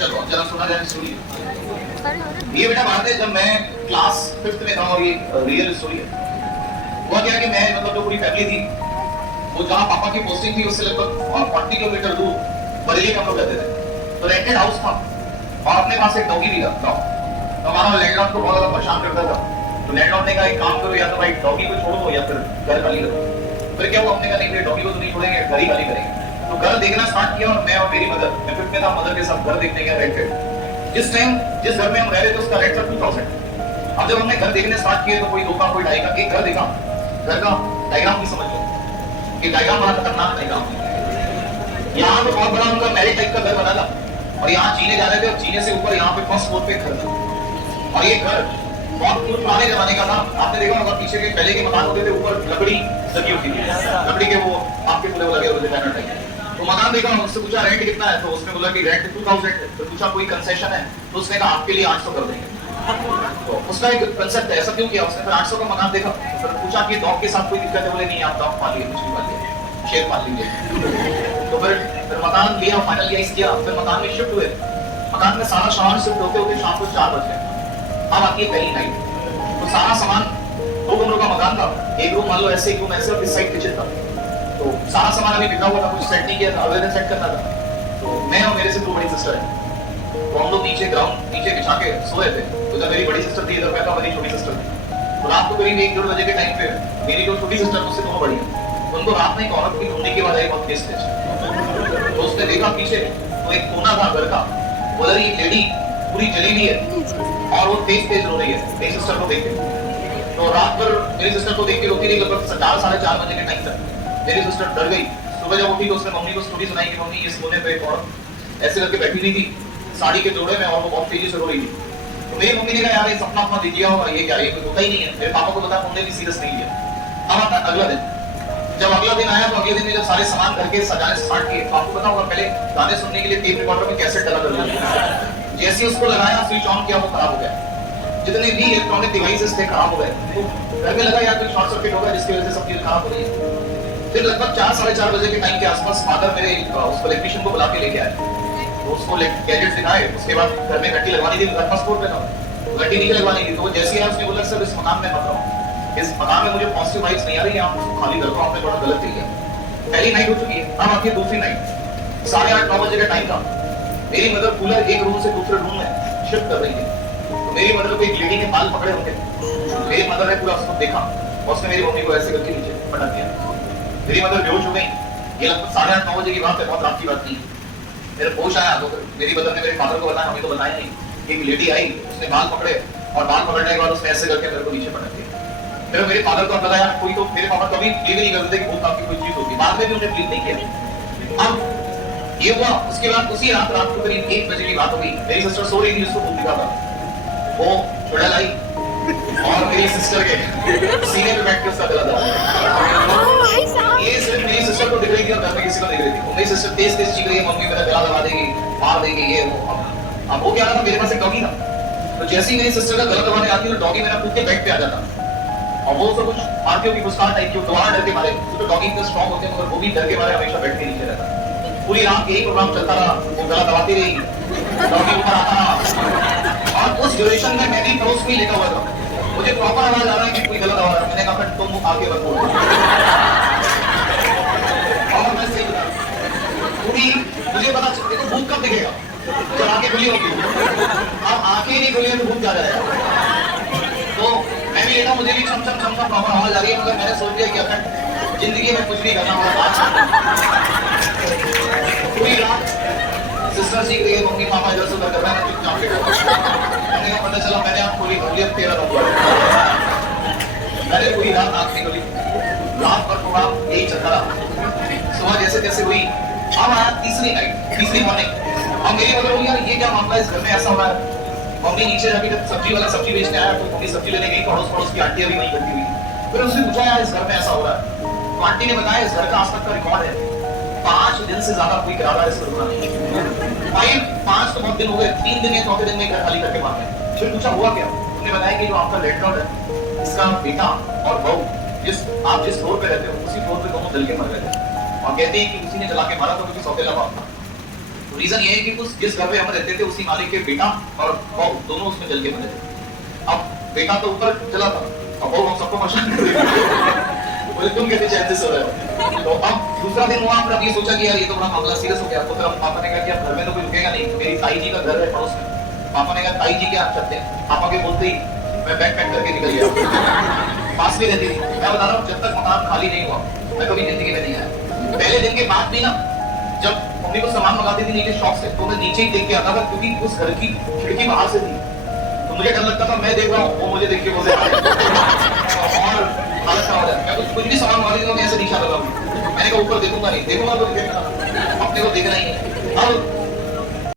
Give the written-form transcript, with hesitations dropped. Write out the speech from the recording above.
चलो अब जरा सुना जाए स्टोरी। ये बेटा बात है जब मैं क्लास 5th में था और ये रियल स्टोरी है। हुआ क्या कि मैं मतलब जो पूरी फैमिली थी वो जहाँ पापा की पोस्टिंग थी उससे लगभग 40 किलोमीटर दूर बरेली में हम लोग रहते थे। तो रेंटेड हाउस था और अपने पास एक डॉगी भी था। तो हमारा लैंडलॉर्ड को बहुत ज्यादा परेशान करता था। तो लैंडलॉर्ड ने कहा एक काम करो, या तो भाई डॉगी को छोड़ दो या फिर घर खाली करो। फिर क्या हुआ, हमने कहा नहीं डॉगी को तो नहीं छोड़ेंगे, घर ही खाली करेंगे। तो घर देखना स्टार्ट किया और मैं और मेरी मदर, मैं 5th में था, मदर के साथ घर देखने गया रेंटेड। जिस टाइम जिस घर में हम रह रहे थे उसका रेंट था 2000। अब जब हमने घर देखने स्टार्ट किए तो कोई 2 का कोई 2.5 का एक घर देखा। घर का डायग्राम भी समझ लो कि डायग्राम बड़ा खतरनाक डायग्राम। यहाँ पे बहुत बड़ा उनका मैरिज टाइप का घर बना था और यहाँ जीने जा रहे थे और जीने से ऊपर यहाँ पे फर्स्ट फ्लोर पे घर था। और ये घर बहुत पुराने जमाने का था। आपने देखा होगा पीछे के पहले के मकान होते थे ऊपर लकड़ी लगी होती थी, लकड़ी के वो आपके पूरे लगे होते थे। तो मकान देखा, उससे पूछा रेंट कितना है, तो उसने बोला कि रेंट 2000 है। तो पूछा कोई कंसेशन है, तो उसने कहा आपके लिए 800 कर देंगे। तो उसका एक कंसेप्ट है, ऐसा क्यों किया उसने। फिर 800 का मकान देखा, फिर पूछा कि डॉग के साथ कोई दिक्कत है, बोले नहीं आप डॉग पालिए, कुछ नहीं पालिए, शेर पाल लीजिए। तो फिर मकान लिया, फाइनलाइज किया, फिर मकान में शिफ्ट हुए। मकान में सारा सामान शिफ्ट होते होते शाम को 4 बजे। अब आती है पहली नाइट। तो सारा सामान 2 कमरों का मकान था, एक रूम मान लो ऐसे, एक रूम ऐसे और इस साइड किचन था। तो सारा सामान अभी बिखरा हुआ था, कुछ सेट नहीं किया था, अगले दिन सेट करना था। तो मैं और मेरे से 2 बड़ी सिस्टर है, तो हम लोग नीचे ग्राउंड नीचे बिछा के सो रहे थे। तो जब मेरी बड़ी सिस्टर थी इधर, मैं था, मेरी छोटी सिस्टर थी। तो रात को करीब 1-1:30 बजे के टाइम पे मेरी जो छोटी सिस्टर मुझसे 2 बड़ी है, उनको रात में एक औरत की ढूंढने की आवाज आई बहुत तेज तेज। तो उसने देखा पीछे तो एक कोना था घर का, उधर एक लेडी पूरी जली हुई है और वो तेज तेज रो रही है मेरी सिस्टर को देख के। तो रात भर मेरी सिस्टर को देख के रोती रही, लगभग 4-4:30 बजे के टाइम तक। मेरी सिस्टर डर गई। सुबह जब उठी तो उसने मम्मी को स्टोरी सुनाई कि मम्मी इस कोने पे एक औरत ऐसे करके बैठी हुई थी साड़ी के जोड़े में और वो बहुत तेजी से रो रही थी। तो मेरी मम्मी ने कहा यार ये सपना अपना दिख गया होगा, ये क्या, ये कोई होता ही नहीं है। मेरे पापा को बताया, उन्होंने भी सीरियस नहीं लिया। अब आता अगला दिन। जब अगला दिन आया तो अगले दिन में जब सारे सामान घर के सजाने स्टार्ट किए, तो आपको पता होगा पहले गाने सुनने के लिए टेप रिकॉर्डर में कैसेट डाला करते थे। जैसे उसको लगाया, स्विच ऑन किया, वो खराब हो गया। जितने भी इलेक्ट्रॉनिक डिवाइसेस थे खराब हो गए। तो घर में लगा यार कोई शॉर्ट सर्किट होगा जिसकी वजह से सब चीजें खराब हो रही है। फिर लगभग 4-4:30 बजे के टाइम के आसपास फादर मेरे उसको इलेक्ट्रिशियन को बुला के लेके आए। तो उसको गैजेट दिखाए, उसके बाद घर में घंटी लगवानी थी, घर फर्स्ट फ्लोर पे था, घंटी नहीं लगवानी थी। तो वो जैसे ही आया उसने बोला सर इस मकान में मत रहो, इस मकान में मुझे पॉजिटिव वाइब्स नहीं आ रही है, आप उसको खाली कर दो, आपने बड़ा गलत किया। पहली नाइट हो चुकी है, अब आती है दूसरी नाइट। 8:30-9 बजे का टाइम था। मेरी मदर कूलर एक रूम से दूसरे रूम में शिफ्ट कर रही थी। तो मेरी मदर को एक लेडी ने बाल पकड़े होंगे। मेरी मदर ने पूरा उसको देखा और उसने मेरी मम्मी को ऐसे करके नीचे पटक दिया। मेरी मदर बेहोश हो गई। ये लगभग 8:30-9 बजे की बात है, बहुत रात की बात नहीं। मेरे होश आया तो मेरी मदर ने मेरे फादर को बताया, हमें तो बताया नहीं। एक लेडी आई, उसने बाल पकड़े और बाल पकड़ने के बाद उसने ऐसे करके मेरे को नीचे पटक दिया। फिर मेरे फादर को बताया, कोई तो मेरे पापा कभी बिलीव नहीं करते थे कि भूत आपकी कोई चीज होती। बाद में भी उन्हें बिलीव नहीं किया। अब ये हुआ, उसके बाद उसी रात को करीब 1 बजे की बात हो गई। मेरी सिस्टर सो रही थी, उसको भूत दिखा था। वो चुड़ैल आई और मेरी सिस्टर के सीने पे बैठ के उसका गला दबा। ये सिर्फ मेरी सिस्टर को दिख रही थी और घर में किसी को दिख रही थी। मेरी सिस्टर तेज तेज चीख रही है, मम्मी मेरा गला दबा देगी, मार देगी, ये वो। अब वो क्या था, मेरे पास एक डॉगी था। तो जैसे ही मेरी सिस्टर का गला दबाने आती है तो डॉगी मेरा कूद के बेड पे आ जाता। और वो सब कुछ भारतीयों की मुस्कान टाइप की दोबारा डर के मारे, तो डॉगी इतने स्ट्रांग होते हैं मगर वो भी डर के मारे हमेशा बेड के नीचे रहता। पूरी रात यही प्रोग्राम चलता रहा, वो गला दबाती रही, डॉगी ऊपर आता रहा। और उस ड्यूरेशन में मैं भी पड़ोस में ही लेटा हुआ था। मुझे प्रॉपर आवाज आ रहा है कि कोई गलत आवाज है। मैंने कहा तुम आगे रखो। और मैं सही बता, पूरी मुझे पता देखो भूत कब दिखेगा, जब आंखें खुली होगी। अब आंखें नहीं खुली तो भूत क्या जाएगा। तो मैं भी लेटा, मुझे भी छम छम प्रॉपर आवाज आ रही है, मगर मैंने सोच लिया कि अगर जिंदगी में कुछ नहीं करना होगा। पूरी रात सिस्टर सीख रही है, मम्मी पापा इधर से उधर कर रहे हैं, चुपचाप लेटा। पता चला मैंने आप खोली खोली, अब 13 नंबर। मैंने पूरी रात आँख नहीं खोली, रात भर प्रोग्राम यही चलता रहा। सुबह जैसे तैसे हुई। अब आया तीसरी नाइट, तीसरी मॉर्निंग। अब मेरी मदर बोली यार ये क्या मामला है, इस घर में ऐसा हो रहा है। मम्मी नीचे जाके सब्जी वाला सब्जी बेचने आया, तो मम्मी सब्जी लेने गई, पड़ोस की आंटियां भी वहीं बैठी हुई। फिर उसने पूछा यार इस घर में ऐसा हो रहा है। तो आंटी ने बताया इस घर का आज तक का रिकॉर्ड है 5 दिन से ज्यादा कोई किराया इस घर का नहीं। 5 तो बहुत दिन हो गए, 3 दिन या चौथे दिन में घर खाली करके मार गए। फिर पूछा हुआ क्या, उन्होंने बताया कि जो आपका लैंडलॉर्ड है, इसका बेटा और बहू आप जिस फ्लोर पे रहते हो उसी फ्लोर पे दोनों जल के मर गए थे। और कहते हैं कि उसी ने जला के मारा तो क्योंकि सौतेला बाप था। रीजन ये है कि उस जिस घर में हम रहते थे उसी मालिक के बेटा और बहू दोनों उसमें जल के बने थे। अब बेटा तो ऊपर चला था और बहू हम सबको परेशान कर रही थी। बोले तुम कैसे चैन से सो रहे हो? तो अब दूसरा दिन हुआ, फिर अब ये सोचा कि यार ये तो बड़ा मामला सीरियस हो गया। तो फिर अब पापा ने कहा कि अब घर में तो कोई रुकेगा नहीं, मेरी ताई जी का घर है पड़ोस में। पापा ने कहा ताई जी क्या चलते हैं। पापा के बोलते ही मैं बैग पैक करके निकल गया। पास में रहती थी, मैं बता रहा हूँ जब तक मकान खाली नहीं हुआ मैं कभी जिंदगी में नहीं आया। पहले दिन के बाद भी ना जब मम्मी को सामान मंगाती थी नीचे शॉप से, तो मैं नीचे ही देख के आता था क्योंकि उस घर की खिड़की बाहर से थी। तो मुझे डर लगता था मैं देख रहा हूँ वो मुझे देख के बोले और हालत खराब हो जाती। मैं कुछ भी सामान मंगाती थी तो मैं ऐसे नीचे आता था। मैंने कहा ऊपर देखूंगा नहीं, देखूंगा तो देखना, अपने को देखना ही है। अब